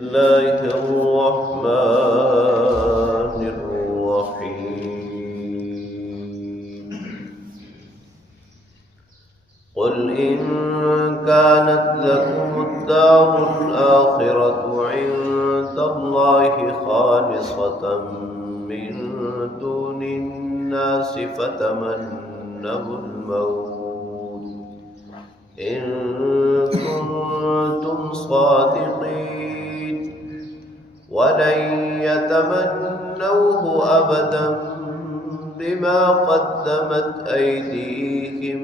الله الرحمن الرحيم قل إن كانت لكم الدار الآخرة عند الله خالصة من دون الناس فتمنوا الموت إن كنتم صادقين ولن يتمنوه أبدا بما قدمت أيديهم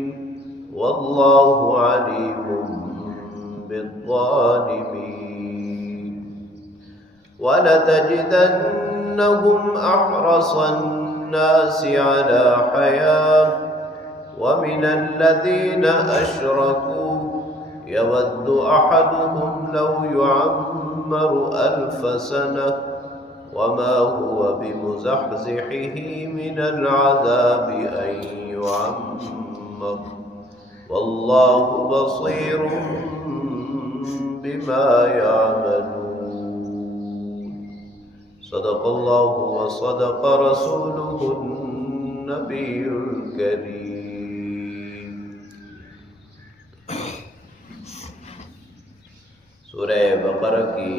والله عليم بالظالمين ولتجدنهم أحرص الناس على حياة ومن الذين أشركوا يود أحدهم لو يعمر 1000 سنة وما هو بمزحزحه من العذاب أن يعمر والله بصير بما يعملون صدق الله وصدق رسوله النبي الكريم. سورہ بقرہ کی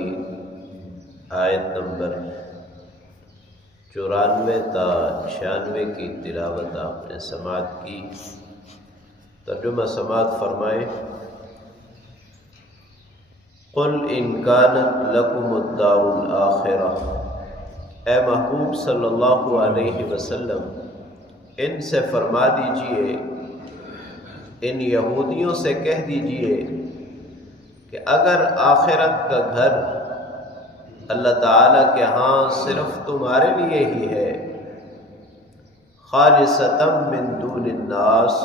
آیت نمبر 94 تا 96 کی تلاوت آپ نے سماعت کی. ترجمہ سماعت فرمائیں. قل ان كانت لكم الدار الآخرہ، اے محبوب صلی اللہ علیہ وسلم ان سے فرما دیجئے، ان یہودیوں سے کہہ دیجئے کہ اگر آخرت کا گھر اللہ تعالیٰ کے ہاں صرف تمہارے لیے ہی ہے، خالصۃ من دون الناس،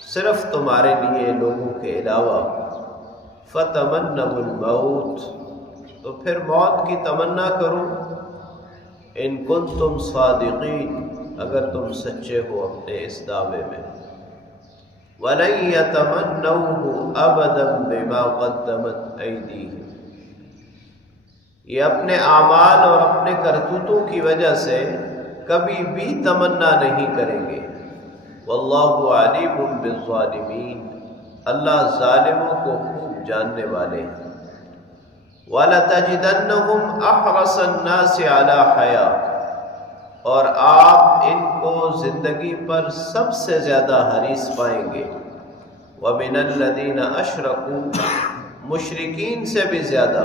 صرف تمہارے لیے لوگوں کے علاوہ، فتمنوا الموت، تو پھر موت کی تمنا کرو، ان کنتم صادقین، اگر تم سچے ہو اپنے اس دعوے میں، وَلَن يَتَمَنَّوْهُ أَبَدًا بِمَا قَدَّمَتْ أَيْدِيهِمْ، یہ اپنے اعمال اور اپنے کرتوتوں کی وجہ سے کبھی بھی تمنا نہیں کریں گے. وَاللَّهُ عَلِيمٌ بِالظَّالِمِينَ، اللہ ظالموں کو خوب جاننے والے ہیں. وَلَتَجِدَنَّهُمْ أَحْرَصَ النَّاسِ عَلَى حَيَاةٍ، اور آپ ان کو زندگی پر سب سے زیادہ حریص پائیں گے. وَمِنَ الَّذِينَ أَشْرَكُوا، مشرکین سے بھی زیادہ.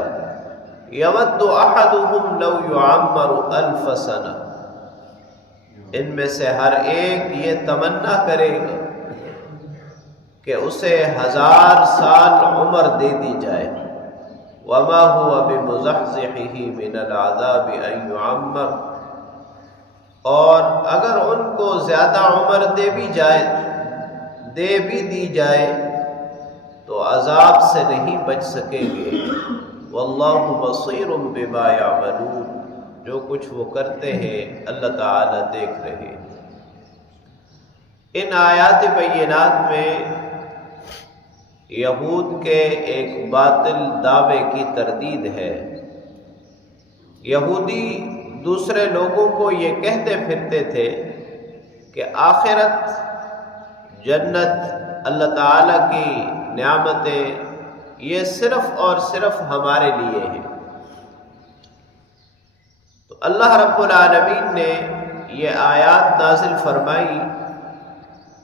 يَوَدُّ أَحَدُهُمْ لَوْ يُعَمَّرُ 1000 سَنَةً، ان میں سے ہر ایک یہ تمنا کرے گا کہ اسے 1000 سال عمر دے دی جائے. وَمَا هُوَ بِمُزَحْزِحِهِ مِنَ الْعَذَابِ أَن يُعَمَّرَ، اور اگر ان کو زیادہ عمر دے بھی دی جائے تو عذاب سے نہیں بچ سکیں گے. واللہ بصیر بما یعملون، جو کچھ وہ کرتے ہیں اللہ تعالی دیکھ رہے ہیں. ان آیات بینات میں یہود کے ایک باطل دعوے کی تردید ہے. یہودی دوسرے لوگوں کو یہ کہتے پھرتے تھے کہ آخرت، جنت، اللہ تعالیٰ کی نعمتیں یہ صرف اور صرف ہمارے لیے ہیں. تو اللہ رب العالمین نے یہ آیات نازل فرمائی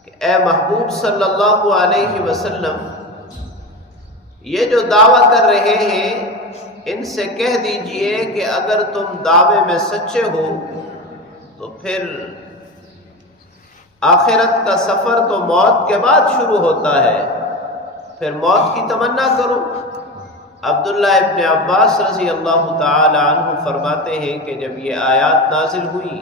کہ اے محبوب صلی اللہ علیہ وسلم، یہ جو دعویٰ کر رہے ہیں ان سے کہہ دیجئے کہ اگر تم دعوے میں سچے ہو تو پھر آخرت کا سفر تو موت کے بعد شروع ہوتا ہے، پھر موت کی تمنا کرو. عبداللہ ابن عباس رضی اللہ تعالی عنہ فرماتے ہیں کہ جب یہ آیات نازل ہوئی،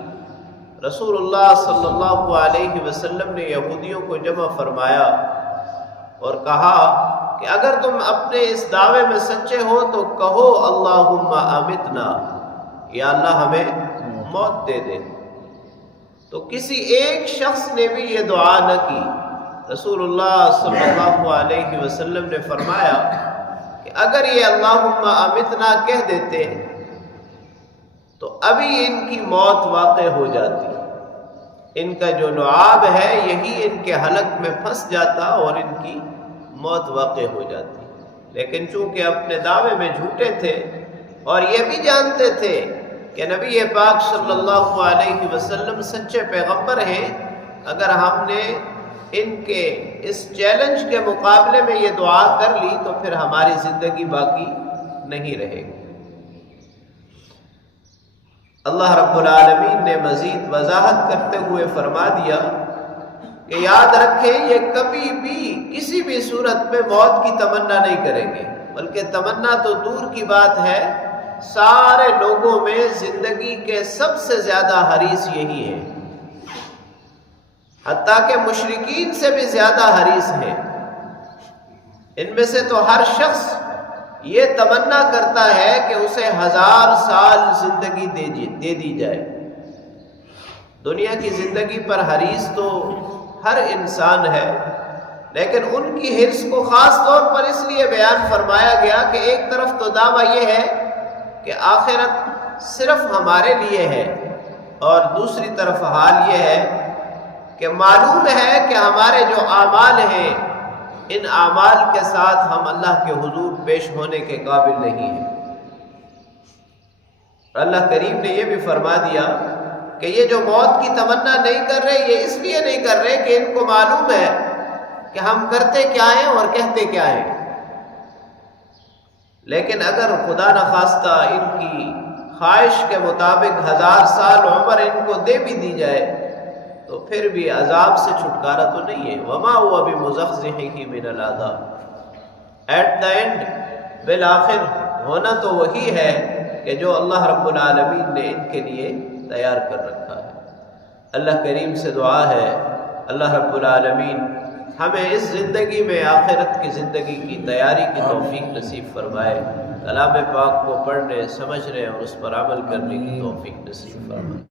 رسول اللہ صلی اللہ علیہ وسلم نے یہودیوں کو جمع فرمایا اور کہا کہ اگر تم اپنے اس دعوے میں سچے ہو تو کہو اللہم امتنا، یا اللہ ہمیں موت دے دے. تو کسی ایک شخص نے بھی یہ دعا نہ کی. رسول اللہ صلی اللہ علیہ وسلم نے فرمایا کہ کہ اگر یہ اللہم امتنا کہہ دیتے تو ابھی ان کی موت واقع ہو جاتی، ان کا جو لعاب ہے یہی ان کے حلق میں پھنس جاتا اور ان کی موت واقع ہو جاتی، لیکن چونکہ اپنے دعوے میں جھوٹے تھے اور یہ بھی جانتے تھے کہ نبی پاک صلی اللہ علیہ وسلم سچے پیغمبر ہیں، اگر ہم نے ان کے اس چیلنج کے مقابلے میں یہ دعا کر لی تو پھر ہماری زندگی باقی نہیں رہے گی۔ اللہ رب العالمین نے مزید وضاحت کرتے ہوئے فرما دیا کہ یاد رکھیں یہ کبھی بھی کسی بھی صورت میں موت کی تمنا نہیں کریں گے، بلکہ تمنا تو دور کی بات ہے، سارے لوگوں میں زندگی کے سب سے زیادہ حریص یہی ہے، حتیٰ کہ مشرکین سے بھی زیادہ حریص ہیں۔ ان میں سے تو ہر شخص یہ تمنا کرتا ہے کہ اسے 1000 سال زندگی دے دی جائے۔ دنیا کی زندگی پر حریص تو ہر انسان ہے، لیکن ان کی حرص کو خاص طور پر اس لیے بیان فرمایا گیا کہ ایک طرف تو دعویٰ یہ ہے کہ آخرت صرف ہمارے لیے ہے، اور دوسری طرف حال یہ ہے کہ معلوم ہے کہ ہمارے جو اعمال ہیں ان اعمال کے ساتھ ہم اللہ کے حضور پیش ہونے کے قابل نہیں ہیں۔ اللہ کریم نے یہ بھی فرما دیا کہ یہ جو موت کی تمنا نہیں کر رہے، یہ اس لیے نہیں کر رہے کہ ان کو معلوم ہے کہ ہم کرتے کیا ہیں اور کہتے کیا ہیں، لیکن اگر خدا نخواستہ ان کی خواہش کے مطابق 1000 سال عمر ان کو دے بھی دی جائے تو پھر بھی عذاب سے چھٹکارا تو نہیں ہے۔ وَمَا هُوَ بِمُزَحْزِحِهِ مِنَ الْعَذَابِ، ایٹ دا اینڈ بالآخر ہونا تو وہی ہے کہ جو اللہ رب العالمین نے ان کے لیے تیار کر رکھا ہے۔ اللہ کریم سے دعا ہے اللہ رب العالمین ہمیں اس زندگی میں آخرت کی زندگی کی تیاری کی توفیق نصیب فرمائے، کلام پاک کو پڑھنے، سمجھنے اور اس پر عمل کرنے کی توفیق نصیب فرمائے۔